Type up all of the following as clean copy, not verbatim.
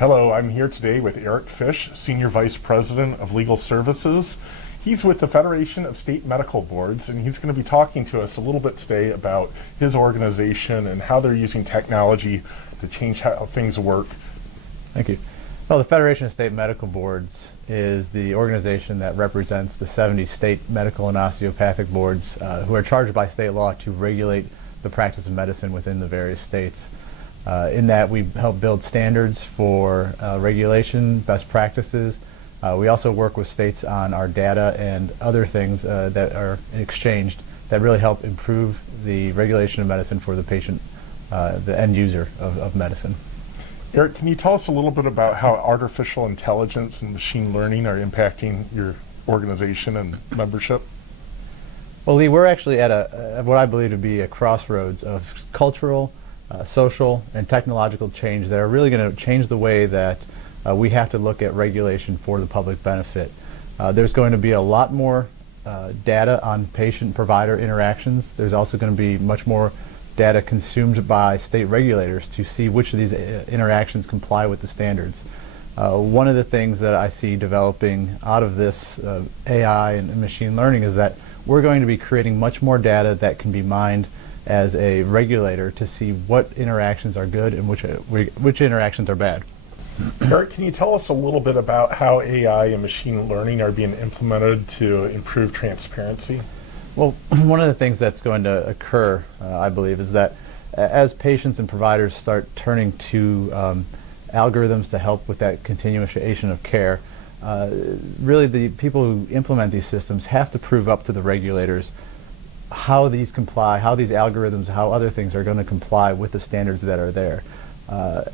Hello, I'm here today with Eric Fish, Senior Vice President of Legal Services. He's with the Federation of State Medical Boards, and he's going to be talking to us a little bit today about his organization and how they're using technology to change how things work. Thank you. Well, the Federation of State Medical Boards is the organization that represents the 70 state medical and osteopathic boards who are charged by state law to regulate the practice of medicine within the various states. In that, we help build standards for regulation, best practices. We also work with states on our data and other things that are exchanged that really help improve the regulation of medicine for the patient, the end user of medicine. Eric, can you tell us a little bit about how artificial intelligence and machine learning are impacting your organization and membership? Well, Lee, we're actually at what I believe to be a crossroads of cultural, social, and technological change that are really going to change the way that we have to look at regulation for the public benefit. There's going to be a lot more data on patient-provider interactions. There's also going to be much more data consumed by state regulators to see which of these interactions comply with the standards. One of the things that I see developing out of this AI and machine learning is that we're going to be creating much more data that can be mined as a regulator to see what interactions are good and which interactions are bad. Eric, can you tell us a little bit about how AI and machine learning are being implemented to improve transparency? Well, one of the things that's going to occur, I believe, is that as patients and providers start turning to algorithms to help with that continuation of care, really the people who implement these systems have to prove up to the regulators how these comply, how these algorithms, how other things are going to comply with the standards that are there.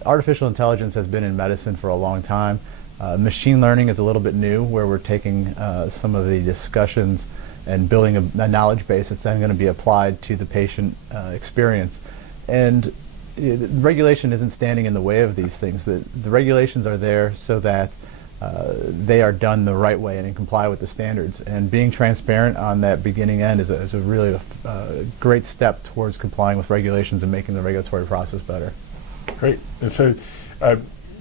Artificial intelligence has been in medicine for a long time. Machine learning is a little bit new, where we're taking some of the discussions and building a knowledge base that's then going to be applied to the patient experience. And regulation isn't standing in the way of these things. The regulations are there so that they are done the right way and in comply with the standards. And being transparent on that beginning end is a really great step towards complying with regulations and making the regulatory process better. Great. And so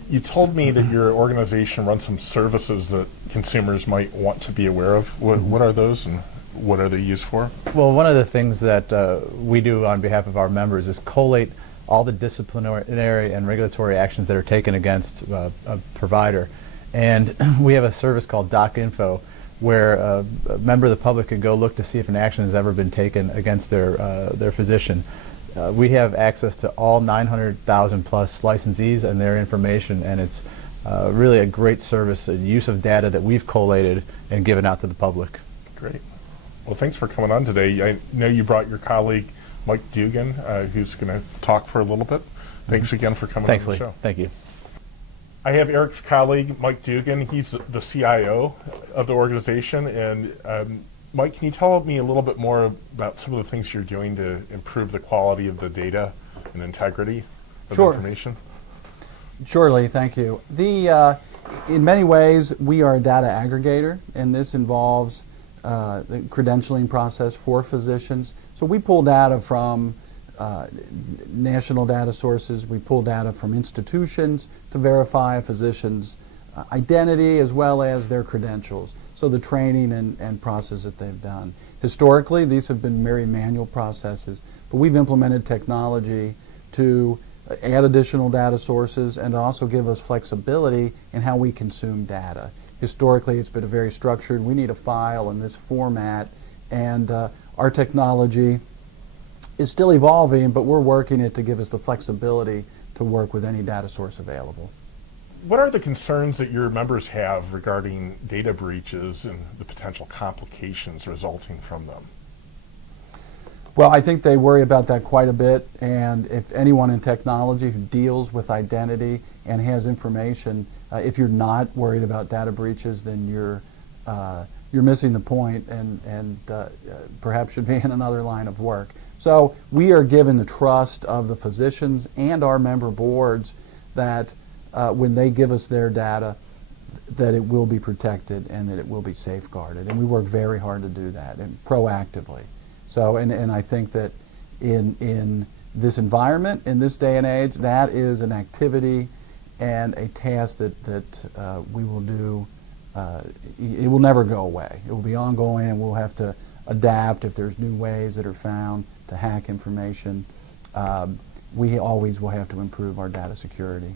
you told me that your organization runs some services that consumers might want to be aware of. What are those and what are they used for? Well, one of the things that we do on behalf of our members is collate all the disciplinary and regulatory actions that are taken against a provider. And we have a service called DocInfo where a member of the public can go look to see if an action has ever been taken against their physician. We have access to all 900,000 plus licensees and their information, and it's really a great service, a use of data that we've collated and given out to the public. Great. Well, thanks for coming on today. I know you brought your colleague, Mike Dugan, who's going to talk for a little bit. Thanks again for coming on the show. Thank you. I have Eric's colleague, Mike Dugan. He's the CIO of the organization. And Mike, can you tell me a little bit more about some of the things you're doing to improve the quality of the data and integrity of the information? Surely, thank you. In many ways, we are a data aggregator, and this involves the credentialing process for physicians. So we pull data from national data sources. We pull data from institutions to verify a physician's identity as well as their credentials. So the training and process that they've done. Historically, these have been very manual processes, but we've implemented technology to add additional data sources and also give us flexibility in how we consume data. Historically, it's been a very structured, we need a file in this format, and our technology is still evolving, but we're working it to give us the flexibility to work with any data source available. What are the concerns that your members have regarding data breaches and the potential complications resulting from them? Well, I think they worry about that quite a bit, and if anyone in technology who deals with identity and has information, if you're not worried about data breaches, then you're missing the point and perhaps should be in another line of work. So we are given the trust of the physicians and our member boards that when they give us their data, that it will be protected and that it will be safeguarded. And we work very hard to do that and proactively. So, and I think that in this environment, in this day and age, that is an activity and a task that we will do. It will never go away. It will be ongoing, and we'll have to adapt if there's new ways that are found to hack information. We always will have to improve our data security.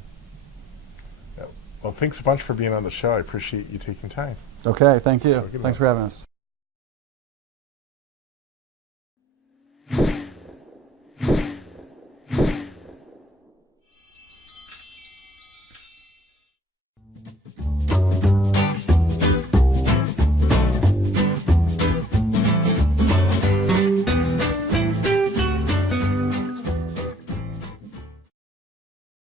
Well, thanks a bunch for being on the show. I appreciate you taking time. Okay, thank you. Have a good Thanks one. for having us.